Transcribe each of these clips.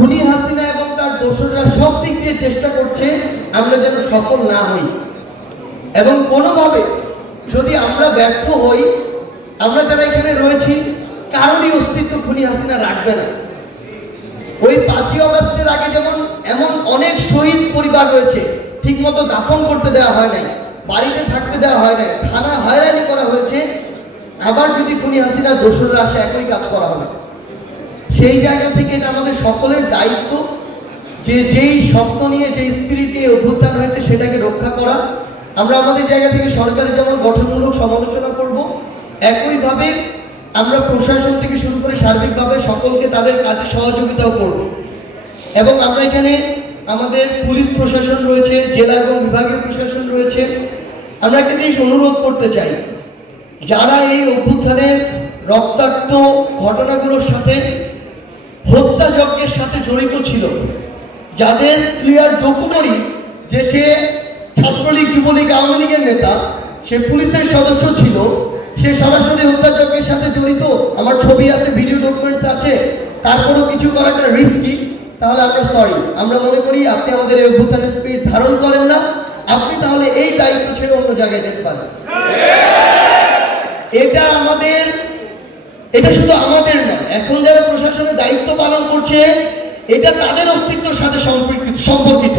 খুনি হাসিনা এবং তার দোসররা সব দিক দিয়ে চেষ্টা করছে আমরা যেন সফল না হই, এবং কোনোভাবে যদি আমরা ব্যর্থ হই, আমরা যারা এখানে রয়েছি কারোরই অস্তিত্ব খুনি হাসিনা রাখবে না। ওই 5ই অগস্টের আগে যেমন এমন অনেক শহীদ পরিবার রয়েছে, ঠিক মতো দাফন করতে দেওয়া হয় নাই, বাড়িতে থাকতে দেওয়া হয় নাই, থানা হয়রানি করা হয়েছে, আবার যদি খুনি হাসিনা দোসররা আসে একই কাজ করা হবে। সেই জায়গা থেকে এটা আমাদের সকলের দায়িত্ব যে যেই স্বপ্ন নিয়ে যে স্পিরিট নিয়ে অভ্যুত্থান হয়েছে সেটাকে রক্ষা করা। আমরা আমাদের জায়গা থেকে সরকারের যেমন গঠনমূলক সমালোচনা করব, একইভাবে আমরা প্রশাসন থেকে শুরু করে সার্বিকভাবে সকলকে তাদের কাজে সহযোগিতাও করব। এবং আমরা এখানে আমাদের পুলিশ প্রশাসন রয়েছে, জেলা এবং বিভাগীয় প্রশাসন রয়েছে। আমরা একটা জিনিস অনুরোধ করতে চাই, যারা এই অভ্যুত্থানের রক্তাক্ত ঘটনাগুলোর সাথে, হত্যাযজ্ঞের সাথে জড়িত ছিল, যাদের ক্লিয়ার ডকুমেন্টারি যে সে ছাত্রলীগ, যুবলীগ, আওয়ামী লীগের নেতা, সে পুলিশের সদস্য ছিল, সে সরাসরি হত্যাযজ্ঞের সাথে জড়িত, আমার ছবি আছে, ভিডিও ডকুমেন্টস আছে, তারপরেও কিছু করাটা রিস্কি, তাহলে আমরা সরি, আমরা মনে করি আপনি আমাদের এই অভ্যুত্থানের স্পিরিট ধারণ করেন না, আপনি তাহলে এই দায়িত্ব ছেড়ে অন্য জায়গায় যেতে পারেন। এটা শুধু আমাদের নয়, এখন যারা প্রশাসনের দায়িত্ব পালন করছে এটা তাদের অস্তিত্বের সাথে সম্পর্কিত।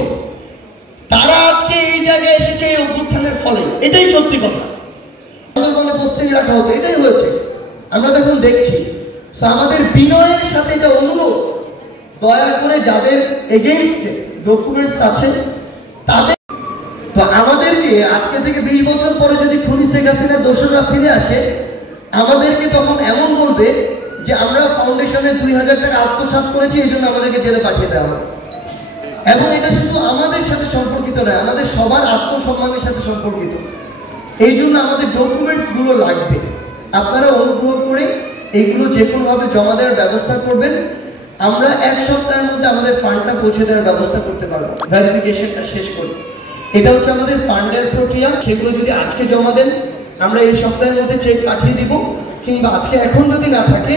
তারা আজকে এই জায়গায় এসেছে এই অভ্যুত্থানের ফলে, এটাই সত্যি কথা। আন্দোলনে পোস্টিং রাখা হতো, এটাই হয়েছে, আমরা তখন দেখছি। আমাদের বিনয়ের সাথে এটা অনুরোধ, দয়া করে যাদের এগেইনস্টে ডকুমেন্টস আছে তাদের, তো আমাদেরকে আজকে থেকে 20 বছর পরে যদি খুনি শেখ হাসিনার দোসররা ফিরে আসে, আমাদেরকে তখন এমন বলবে যে আমরা ফাউন্ডেশনে 2000 টাকা আত্মসাৎ করেছি, এই জন্য আমাদেরকে জেলে পাঠিয়ে দেওয়া হবে। এবং এটা শুধু আমাদের সাথে সম্পর্কিত নয়, আমাদের সবার আত্মসম্মানের সাথে সম্পর্কিত। এই জন্য আমাদের ডকুমেন্টস গুলো লাগবে। আপনারা অনুগ্রহ করে এইগুলো যে কোনোভাবে জমা দেওয়ার ব্যবস্থা করবেন। আমরা 1 সপ্তাহের মধ্যে আমাদের ফান্ডটা পৌঁছে দেওয়ার ব্যবস্থা করতে পারবো, ভেরিফিকেশনটা শেষ করে। এটা হচ্ছে আমাদের ফান্ডের প্রক্রিয়া। সেগুলো যদি আজকে জমা দেন, আমরা এই সপ্তাহের মধ্যে চেক পাঠিয়ে দিব, কিংবা আজকে এখন যদি না থাকে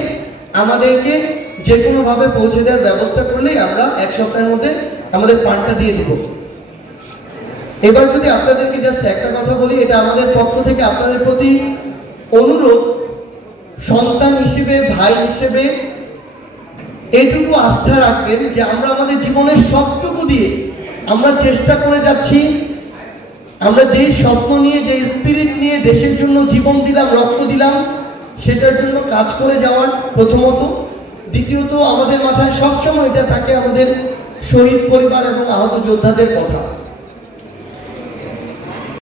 আমাদেরকে যে কোনোভাবে পৌঁছে দেওয়ার ব্যবস্থা করলেই আমরা 1 সপ্তাহের মধ্যে আমাদের ফান্ডটা দিয়ে দিব। এবার যদি আপনাদেরকে জাস্ট একটা কথা বলি, এটা আমাদের পক্ষ থেকে আপনাদের প্রতি অনুরোধ, সন্তান হিসেবে, ভাই হিসেবে এইটুকু আস্থা রাখবেন যে আমরা আমাদের জীবনের সবটুকু দিয়ে আমরা চেষ্টা করে যাচ্ছি, আমরা যেই স্বপ্ন নিয়ে, যে স্পিরিট নিয়ে দেশের জন্য জীবন দিলাম, রক্ত দিলাম, সেটার জন্য কাজ করে যাওয়ার প্রথমত। দ্বিতীয়ত আমাদের মাথায় সবসময় এটা থাকে আমাদের শহীদ পরিবার এবং আহত যোদ্ধাদের কথা।